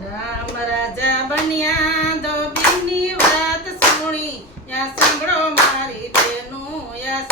રામ રાજા બન્યા દોબીની વાત સુણી. યા સાંભળો મારી બેનું યા